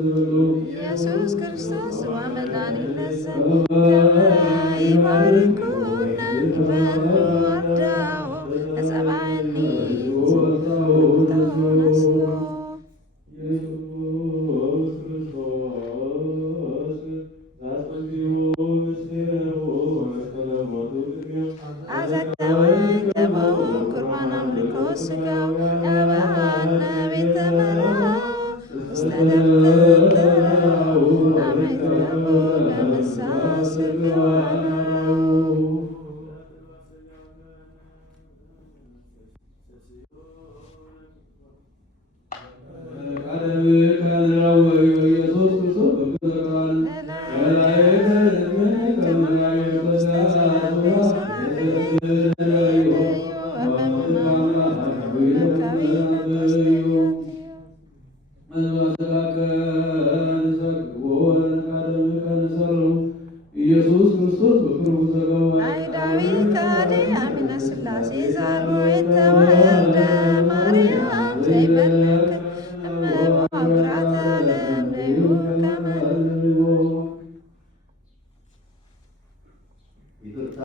ኢየሱስ ክርስቶስ ወመድኃኒነ ይባርኩነ በንወርዳው ለጸባኒ ተነስዮ አዘተወንገበው ቁርባን አምልኮ ስጋው ያባነ ቤተ መራው ስተደብተረው አመት ገቦ ለምሳ ስጋዋነው አይዳዊ ካዴ አሚነ ስላሴ ዛሮ የተወልደ ማርያም ዘይመልክ